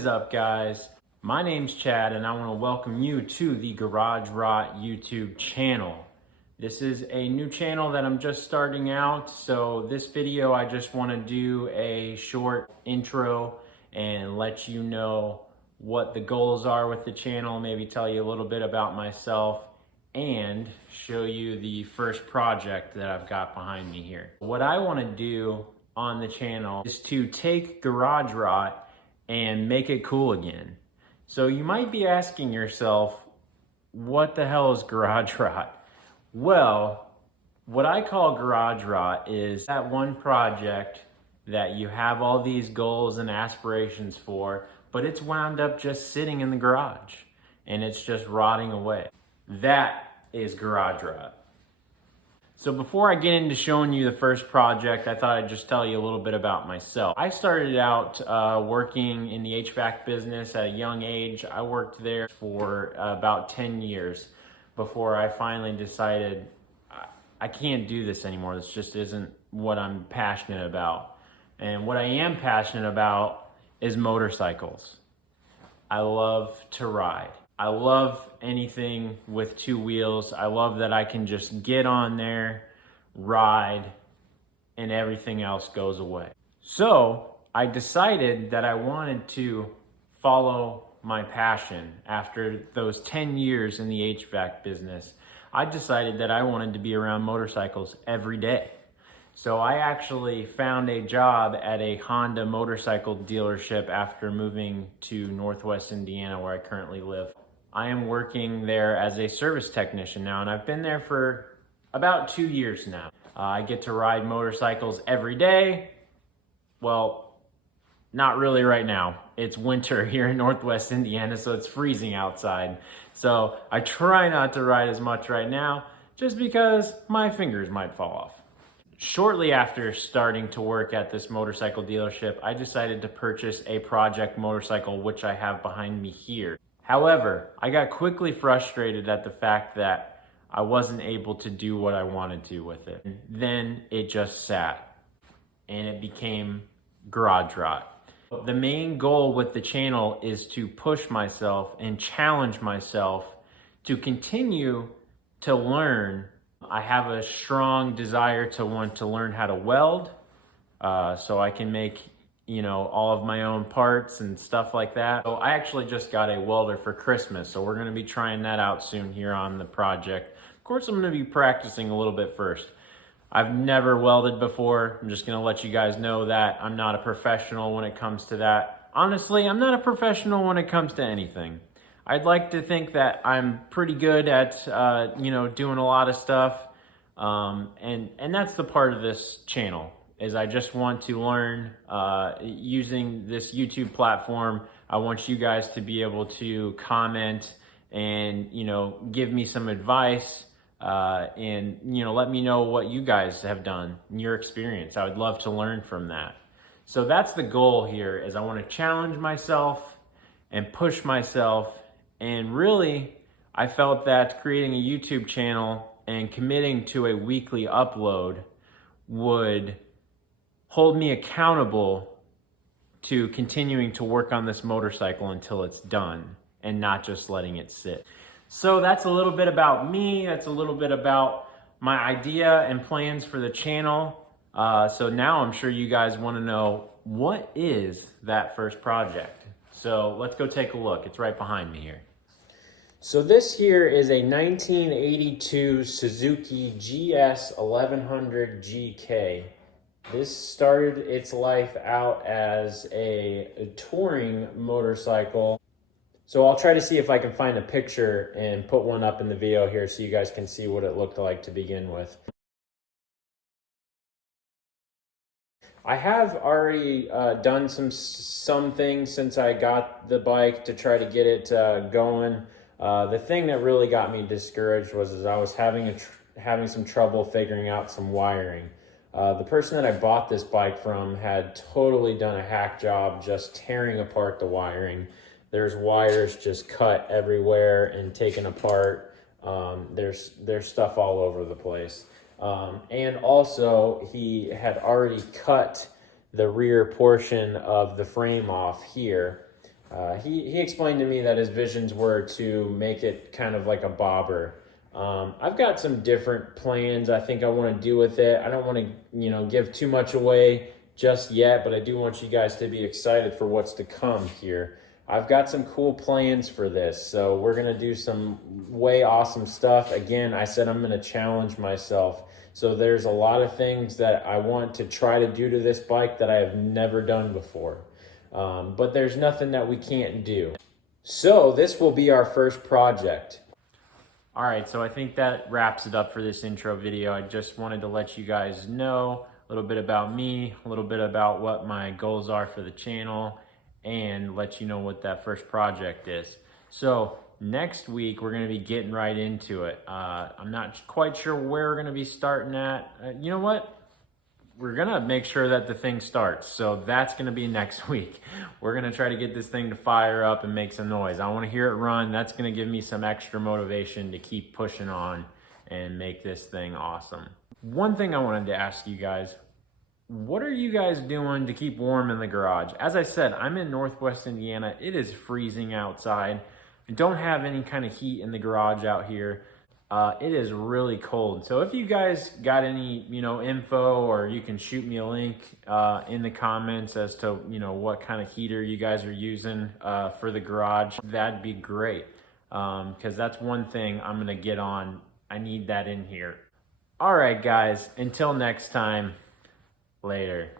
is up, guys? My name's Chad and I want to welcome you to the Garage Rot YouTube channel. This is a new channel that I'm just starting out, so this video I just want to do a short intro and let you know what the goals are with the channel, maybe tell you a little bit about myself and show you the first project that I've got behind me here. What I want to do on the channel is to take Garage Rot and make it cool again. So you might be asking yourself, what the hell is Garage Rot? Well, what I call Garage Rot is that one project that you have all these goals and aspirations for, but it's wound up just sitting in the garage and it's just rotting away. That is Garage Rot. So before I get into showing you the first project, I thought I'd just tell you a little bit about myself. I started out working in the HVAC business at a young age. I worked there for about 10 years before I finally decided I can't do this anymore. This just isn't what I'm passionate about. And what I am passionate about is motorcycles. I love to ride. I love anything with two wheels. I love that I can just get on there, ride, and everything else goes away. So I decided that I wanted to follow my passion. After those 10 years in the HVAC business, I decided that I wanted to be around motorcycles every day. So I actually found a job at a Honda motorcycle dealership after moving to Northwest Indiana, where I currently live. I am working there as a service technician now, and I've been there for about 2 years now. I get to ride motorcycles every day. Well, not really right now. It's winter here in Northwest Indiana, so it's freezing outside. So I try not to ride as much right now, just because my fingers might fall off. Shortly after starting to work at this motorcycle dealership, I decided to purchase a project motorcycle, which I have behind me here. However, I got quickly frustrated at the fact that I wasn't able to do what I wanted to with it. And then it just sat and it became Garage Rot. The main goal with the channel is to push myself and challenge myself to continue to learn. I have a strong desire to want to learn how to weld, so I can make, all of my own parts and stuff like that. So I actually just got a welder for Christmas, so we're gonna be trying that out soon here on the project. Of course, I'm gonna be practicing a little bit first. I've never welded before. I'm just gonna let you guys know that I'm not a professional when it comes to that. Honestly, I'm not a professional when it comes to anything. I'd like to think that I'm pretty good at, doing a lot of stuff. And that's the part of this channel, is I just want to learn using this YouTube platform. I want you guys to be able to comment and, give me some advice and, let me know what you guys have done in your experience. I would love to learn from that. So that's the goal here, is I want to challenge myself and push myself. And really, I felt that creating a YouTube channel and committing to a weekly upload would hold me accountable to continuing to work on this motorcycle until it's done and not just letting it sit. So that's a little bit about me. That's a little bit about my idea and plans for the channel. So now I'm sure you guys want to know, what is that first project? So let's go take a look. It's right behind me here. So this here is a 1982 Suzuki Gs 1100 GK. This started its life out as a touring motorcycle. So I'll try to see if I can find a picture and put one up in the video here so you guys can see what it looked like to begin with. I have already done some things since I got the bike to try to get it going. The thing that really got me discouraged was I was having some trouble figuring out some wiring. The person that I bought this bike from had totally done a hack job just tearing apart the wiring. There's wires just cut everywhere and taken apart. There's stuff all over the place. And also, he had already cut the rear portion of the frame off here. He explained to me that his visions were to make it kind of like a bobber. I've got some different plans I think I want to do with it. I don't want to, give too much away just yet, but I do want you guys to be excited for what's to come here. I've got some cool plans for this, so we're going to do some way awesome stuff. Again, I said I'm going to challenge myself. So there's a lot of things that I want to try to do to this bike that I have never done before. But there's nothing that we can't do. So this will be our first project. All right, so I think that wraps it up for this intro video. I just wanted to let you guys know a little bit about me, a little bit about what my goals are for the channel, and let you know what that first project is. So next week, we're gonna be getting right into it. I'm not quite sure where we're gonna be starting at. You know what? We're gonna make sure that the thing starts. So that's gonna be next week. We're gonna try to get this thing to fire up and make some noise. I wanna hear it run. That's gonna give me some extra motivation to keep pushing on and make this thing awesome. One thing I wanted to ask you guys, what are you guys doing to keep warm in the garage? As I said, I'm in Northwest Indiana. It is freezing outside. I don't have any kind of heat in the garage out here. It is really cold. So if you guys got any, info, or you can shoot me a link in the comments as to, what kind of heater you guys are using for the garage, that'd be great. Because that's one thing I'm gonna get on. I need that in here. All right, guys, until next time, later.